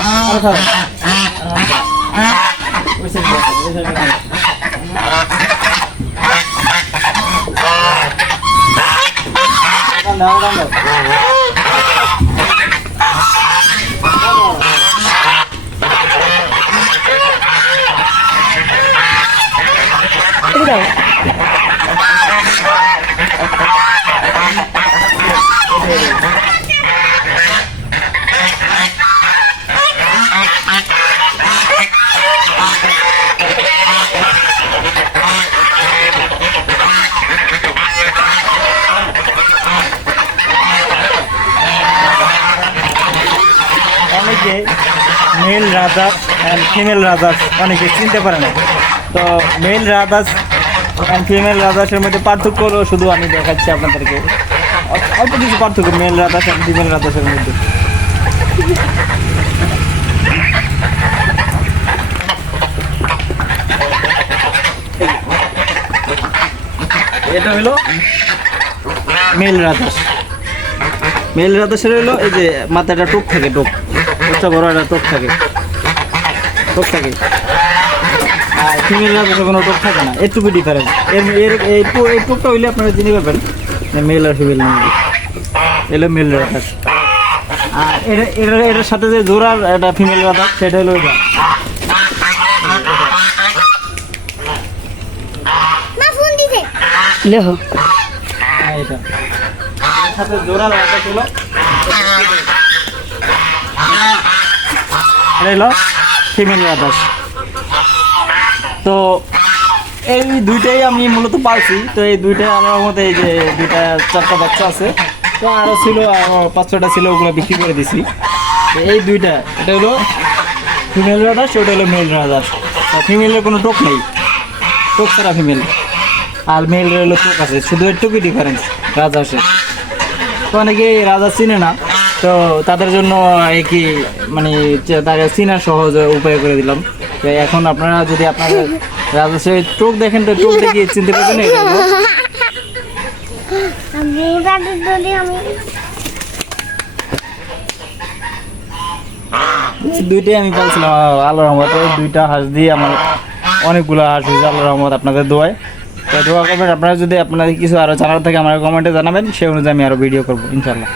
항상 우리 생각 우리 생각 나간다 나간다 그래 অনেকে মেল রাজাস and female রাজাস অনেকে চিনতে পারে না। তো মেল রাজাস অ্যান্ড ফিমেল রাজাসের মধ্যে পার্থক্য হলো, শুধু আমি দেখাচ্ছি আপনাদেরকে। অল্প কিছু পার্থক্য মেল রাজাস অ্যান্ড ফিমেল রাজাসের মধ্যে। এটা হলো মেল রাজাস মেল রাধাসের হলো এই যে মাথাটা টোপ থাকে টোপ টোপটা বড় একটা টোপ থাকে। টোপ থাকে। আর ফিমেল রাধাসের কোনো টোপ থাকে না। একটুকু ডিফারেন্স এর এর এই টো- এই টোপটা হইলে আপনারা চিনি পাবেন মেল আর ফিমেল নাম এলো মেল রাধাস আর এটা এটার এটার সাথে যে জোড়ার একটা ফিমেল রাধাস সেটা হলো এটা। মা লেখো হ্যাঁ, এটা। সাথে জোড়ার রাধাস হলো এটা হলো ফিমেল রাধাস তো এই দুইটাই আমি মূলত পাইছি। তো এই দুইটা আমার মধ্যে এই যে দুইটা, চারটা বাচ্চা আছে, তো আরও ছিল পাঁচ ছটা ছিল, ওগুলো বিক্রি করে দিছি। তো এই দুইটা, এটা হলো ফিমেল রাধাস ওটা হলো মেল রাধাস ফিমেলের কোনো টোক নেই। টোক ছাড়া ফিমেল আর মেলের হলো টোক আছে, শুধু একটুকুই ডিফারেন্স রাজাসের তো অনেকে রাজা চিনে না। তো তাদের জন্য এই কি মানে তাকে চিনার সহজ উপায় করে দিলাম। এখন আপনারা যদি আপনারা রাজা চোখ দেখেন তো চোখ দেখিয়ে চিনতে পারবেন দুইটাই আমি বলছিলাম আল্লাহ রহমত। দুইটা হাঁস দিয়ে আমার অনেকগুলো হাঁস হয়েছে আল্লাহ রহমত আপনাদের দোয়ায়। তো দোয়া করবেন আপনারা যদি আপনাদের কিছু আরও জানার থাকে আমার কমেন্টে জানাবেন সেই অনুযায়ী আমি আরও ভিডিও করব ইনশাল্লাহ